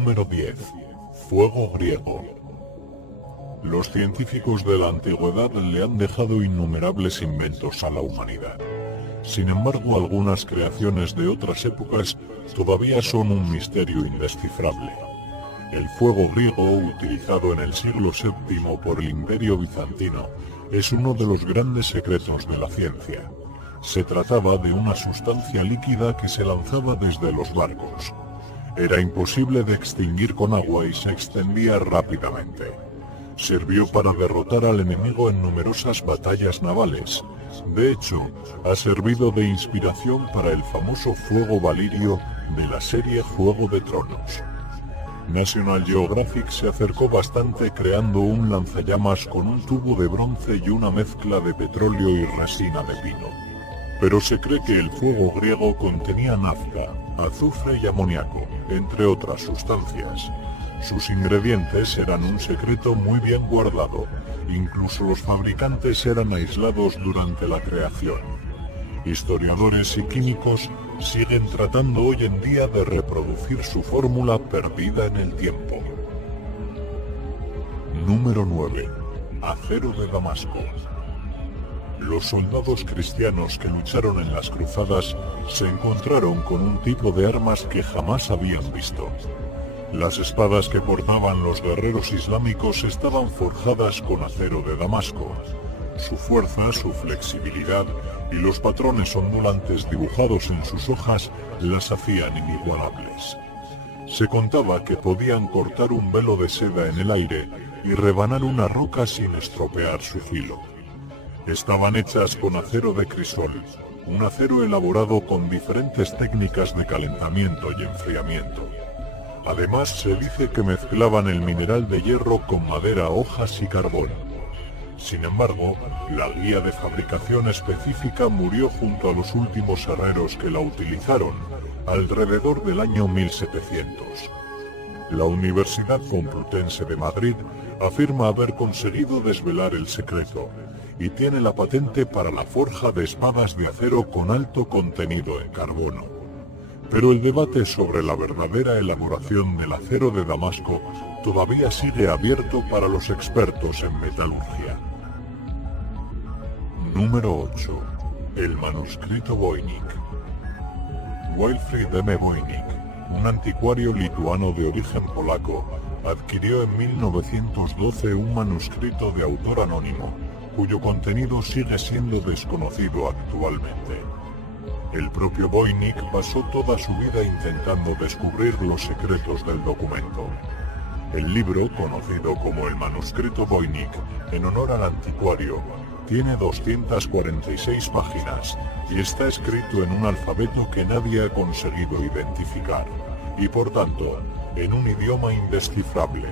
Número 10. Fuego griego. Los científicos de la antigüedad le han dejado innumerables inventos a la humanidad. Sin embargo, algunas creaciones de otras épocas todavía son un misterio indescifrable. El fuego griego, utilizado en el siglo VII por el Imperio Bizantino, es uno de los grandes secretos de la ciencia. Se trataba de una sustancia líquida que se lanzaba desde los barcos. Era imposible de extinguir con agua y se extendía rápidamente. Sirvió para derrotar al enemigo en numerosas batallas navales. De hecho, ha servido de inspiración para el famoso fuego valirio de la serie Juego de Tronos. National Geographic se acercó bastante creando un lanzallamas con un tubo de bronce y una mezcla de petróleo y resina de pino. Pero se cree que el fuego griego contenía nafta, azufre y amoníaco, entre otras sustancias. Sus ingredientes eran un secreto muy bien guardado, incluso los fabricantes eran aislados durante la creación. Historiadores y químicos siguen tratando hoy en día de reproducir su fórmula perdida en el tiempo. Número 9. Acero de Damasco. Los soldados cristianos que lucharon en las cruzadas se encontraron con un tipo de armas que jamás habían visto. Las espadas que portaban los guerreros islámicos estaban forjadas con acero de Damasco. Su fuerza, su flexibilidad y los patrones ondulantes dibujados en sus hojas las hacían inigualables. Se contaba que podían cortar un velo de seda en el aire y rebanar una roca sin estropear su filo. Estaban hechas con acero de crisol, un acero elaborado con diferentes técnicas de calentamiento y enfriamiento. Además, se dice que mezclaban el mineral de hierro con madera, hojas y carbón. Sin embargo, la guía de fabricación específica murió junto a los últimos herreros que la utilizaron, alrededor del año 1700. La Universidad Complutense de Madrid afirma haber conseguido desvelar el secreto, y tiene la patente para la forja de espadas de acero con alto contenido en carbono. Pero el debate sobre la verdadera elaboración del acero de Damasco todavía sigue abierto para los expertos en metalurgia. Número 8. El manuscrito Voynich. Wilfrid M. Voynich, un anticuario lituano de origen polaco, adquirió en 1912 un manuscrito de autor anónimo, cuyo contenido sigue siendo desconocido actualmente. El propio Voynich pasó toda su vida intentando descubrir los secretos del documento. El libro, conocido como el manuscrito Voynich, en honor al anticuario, tiene 246 páginas y está escrito en un alfabeto que nadie ha conseguido identificar, y por tanto, en un idioma indescifrable.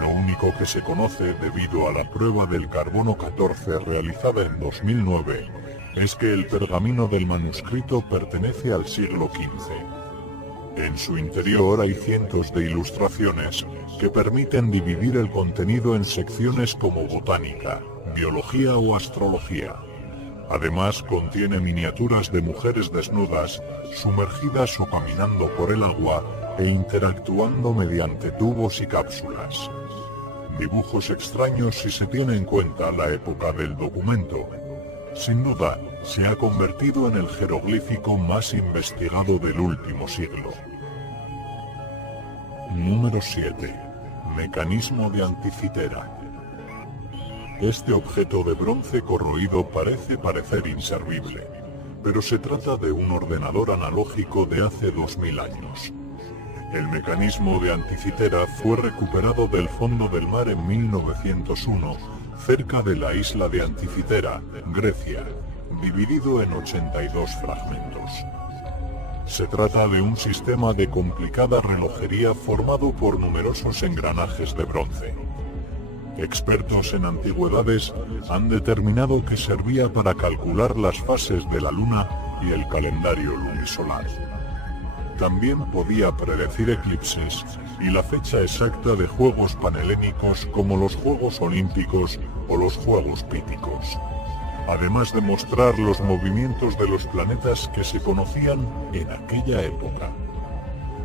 Lo único que se conoce debido a la prueba del carbono 14 realizada en 2009 es que el pergamino del manuscrito pertenece al siglo XV. En su interior hay cientos de ilustraciones que permiten dividir el contenido en secciones como botánica, biología o astrología. Además, contiene miniaturas de mujeres desnudas, sumergidas o caminando por el agua e interactuando mediante tubos y cápsulas. Dibujos extraños si se tiene en cuenta la época del documento. Sin duda, se ha convertido en el jeroglífico más investigado del último siglo. Número 7. Mecanismo de Anticitera. Este objeto de bronce corroído parece parecer inservible, pero se trata de un ordenador analógico de hace 2000 años. El mecanismo de Anticitera fue recuperado del fondo del mar en 1901, cerca de la isla de Anticitera, Grecia, dividido en 82 fragmentos. Se trata de un sistema de complicada relojería formado por numerosos engranajes de bronce. Expertos en antigüedades han determinado que servía para calcular las fases de la luna y el calendario lunisolar. También podía predecir eclipses y la fecha exacta de juegos panhelénicos como los Juegos Olímpicos o los Juegos Píticos, además de mostrar los movimientos de los planetas que se conocían en aquella época.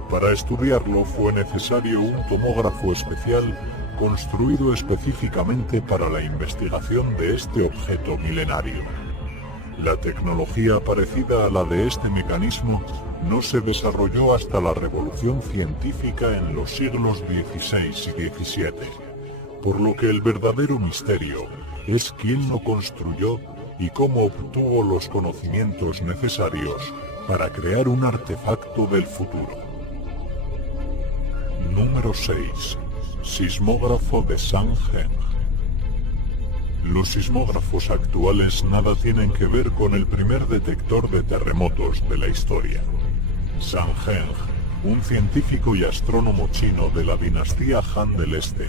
Para estudiarlo fue necesario un tomógrafo especial construido específicamente para la investigación de este objeto milenario. La tecnología parecida a la de este mecanismo no se desarrolló hasta la revolución científica en los siglos XVI y XVII, por lo que el verdadero misterio es quién lo construyó y cómo obtuvo los conocimientos necesarios para crear un artefacto del futuro. Número 6. Sismógrafo de Shangheng. Los sismógrafos actuales nada tienen que ver con el primer detector de terremotos de la historia. Shangheng, un científico y astrónomo chino de la dinastía Han del Este,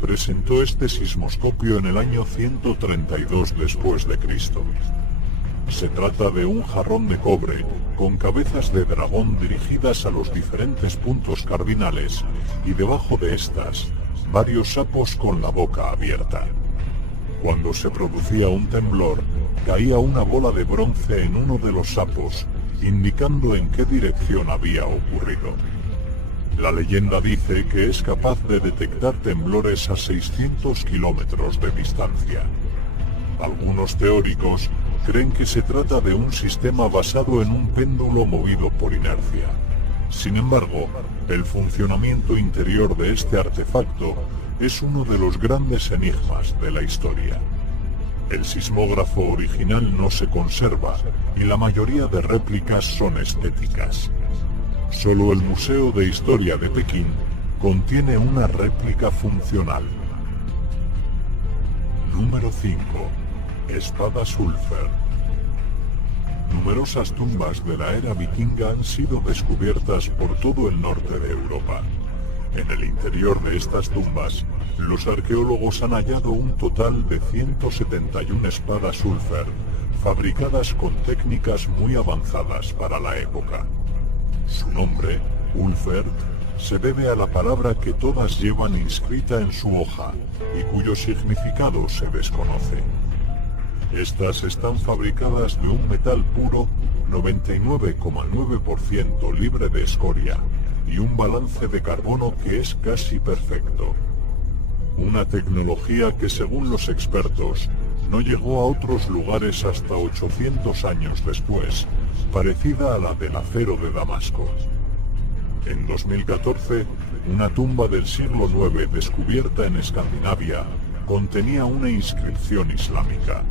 presentó este sismoscopio en el año 132 después de Cristo. Se trata de un jarrón de cobre con cabezas de dragón dirigidas a los diferentes puntos cardinales y debajo de estas, varios sapos con la boca abierta. Cuando se producía un temblor, caía una bola de bronce en uno de los sapos, indicando en qué dirección había ocurrido. La leyenda dice que es capaz de detectar temblores a 600 kilómetros de distancia. Algunos teóricos creen que se trata de un sistema basado en un péndulo movido por inercia. Sin embargo, el funcionamiento interior de este artefacto es uno de los grandes enigmas de la historia. El sismógrafo original no se conserva y la mayoría de réplicas son estéticas. Solo el Museo de Historia de Pekín contiene una réplica funcional. Número 5. Espada Sulfer. Numerosas tumbas de la era vikinga han sido descubiertas por todo el norte de Europa. En el interior de estas tumbas, los arqueólogos han hallado un total de 171 espadas Sulfer, fabricadas con técnicas muy avanzadas para la época. Su nombre, Ulfert, se debe a la palabra que todas llevan inscrita en su hoja y cuyo significado se desconoce. Estas están fabricadas de un metal puro 99,9% libre de escoria y un balance de carbono que es casi perfecto. Una tecnología que, según los expertos, no llegó a otros lugares hasta 800 años después, parecida a la del acero de Damasco. En 2014, una tumba del siglo IX descubierta en Escandinavia contenía una inscripción islámica.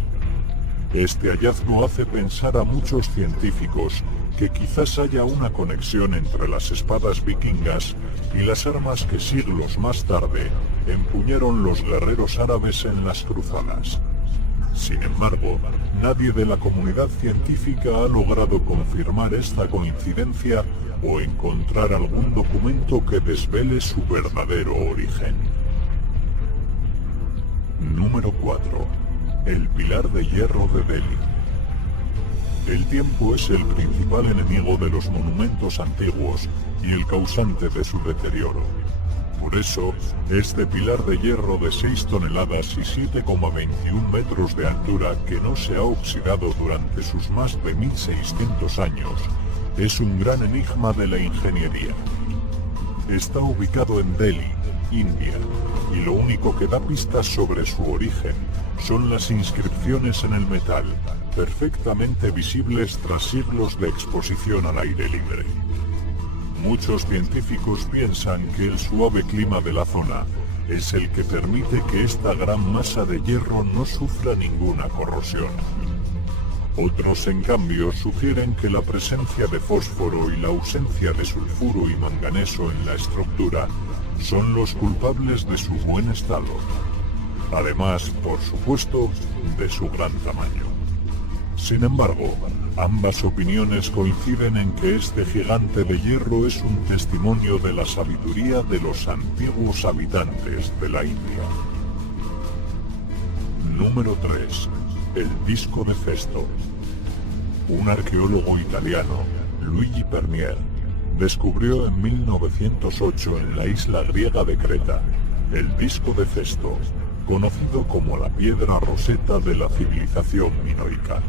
Este hallazgo hace pensar a muchos científicos que quizás haya una conexión entre las espadas vikingas y las armas que siglos más tarde empuñaron los guerreros árabes en las cruzadas. Sin embargo, nadie de la comunidad científica ha logrado confirmar esta coincidencia o encontrar algún documento que desvele su verdadero origen. Número 4. El Pilar de Hierro de Delhi. El tiempo es el principal enemigo de los monumentos antiguos y el causante de su deterioro. Por eso, este pilar de hierro de 6 toneladas y 7,21 metros de altura que no se ha oxidado durante sus más de 1600 años, es un gran enigma de la ingeniería. Está ubicado en Delhi, India, y lo único que da pistas sobre su origen son las inscripciones en el metal, perfectamente visibles tras siglos de exposición al aire libre. Muchos científicos piensan que el suave clima de la zona es el que permite que esta gran masa de hierro no sufra ninguna corrosión. Otros, en cambio, sugieren que la presencia de fósforo y la ausencia de sulfuro y manganeso en la estructura son los culpables de su buen estado. Además, por supuesto, de su gran tamaño. Sin embargo, ambas opiniones coinciden en que este gigante de hierro es un testimonio de la sabiduría de los antiguos habitantes de la India. Número 3. El disco de Festo. Un arqueólogo italiano, Luigi Pernier, descubrió en 1908 en la isla griega de Creta el disco de Festo, conocido como la piedra roseta de la civilización minoica.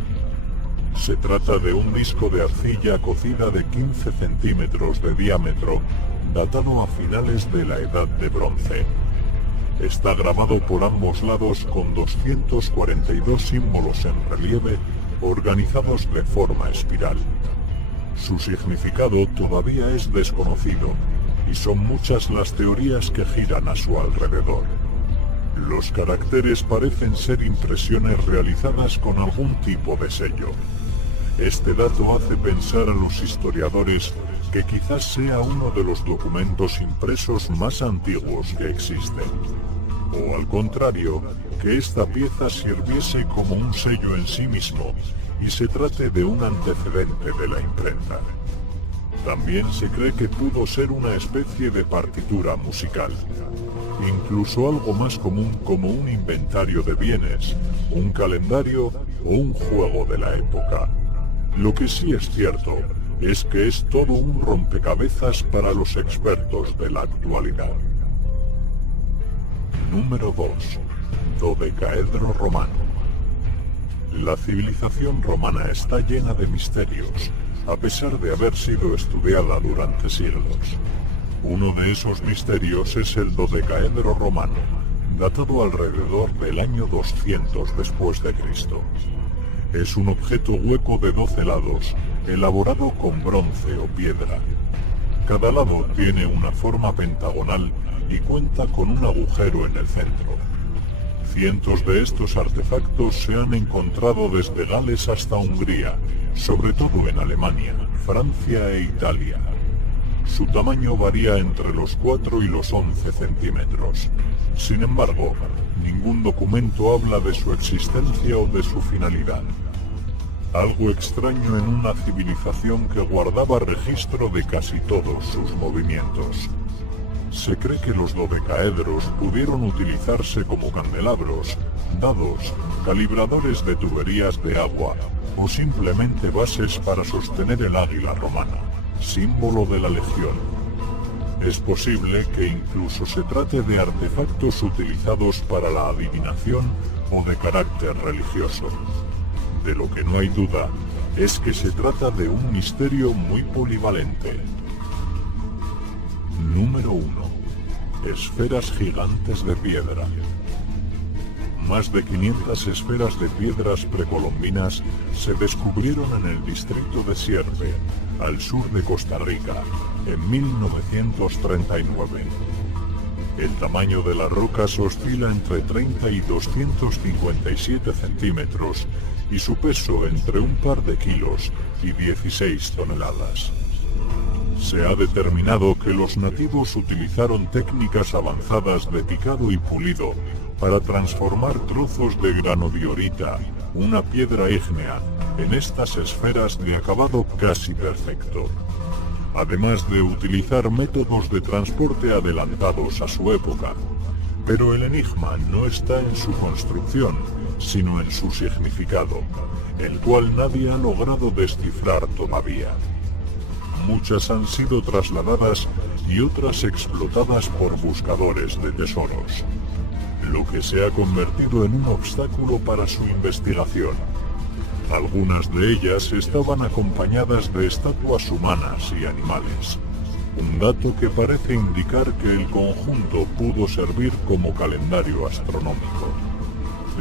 Se trata de un disco de arcilla cocida de 15 centímetros de diámetro, datado a finales de la Edad de Bronce. Está grabado por ambos lados con 242 símbolos en relieve, organizados de forma espiral. Su significado todavía es desconocido, y son muchas las teorías que giran a su alrededor. Los caracteres parecen ser impresiones realizadas con algún tipo de sello. Este dato hace pensar a los historiadores que quizás sea uno de los documentos impresos más antiguos que existen. O al contrario, que esta pieza sirviese como un sello en sí mismo y se trate de un antecedente de la imprenta. También se cree que pudo ser una especie de partitura musical, incluso algo más común como un inventario de bienes, un calendario o un juego de la época. Lo que sí es cierto es que es todo un rompecabezas para los expertos de la actualidad. Número 2. Dodecaedro romano. La civilización romana está llena de misterios, a pesar de haber sido estudiada durante siglos. Uno de esos misterios es el dodecaedro romano, datado alrededor del año 200 después de Cristo. Es un objeto hueco de 12 lados, elaborado con bronce o piedra. Cada lado tiene una forma pentagonal y cuenta con un agujero en el centro. Cientos de estos artefactos se han encontrado desde Gales hasta Hungría, sobre todo en Alemania, Francia e Italia. Su tamaño varía entre los 4 y los 11 centímetros. Sin embargo, ningún documento habla de su existencia o de su finalidad. Algo extraño en una civilización que guardaba registro de casi todos sus movimientos. Se cree que los dodecaedros pudieron utilizarse como candelabros, dados, calibradores de tuberías de agua o simplemente bases para sostener el águila romana, símbolo de la legión. Es posible que incluso se trate de artefactos utilizados para la adivinación o de carácter religioso. De lo que no hay duda es que se trata de un misterio muy polivalente. Número 1. Esferas gigantes de piedra. Más de 500 esferas de piedras precolombinas se descubrieron en el distrito de Sierpe, al sur de Costa Rica, en 1939. El tamaño de las rocas oscila entre 30 y 257 centímetros y su peso entre un par de kilos y 16 toneladas. Se ha determinado que los nativos utilizaron técnicas avanzadas de picado y pulido para transformar trozos de granodiorita, una piedra ígnea, en estas esferas de acabado casi perfecto. Además de utilizar métodos de transporte adelantados a su época. Pero el enigma no está en su construcción, sino en su significado, el cual nadie ha logrado descifrar todavía. Muchas han sido trasladadas y otras explotadas por buscadores de tesoros, lo que se ha convertido en un obstáculo para su investigación. Algunas de ellas estaban acompañadas de estatuas humanas y animales, un dato que parece indicar que el conjunto pudo servir como calendario astronómico.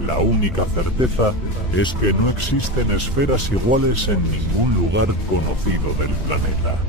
La única certeza es que no existen esferas iguales en ningún lugar conocido del planeta.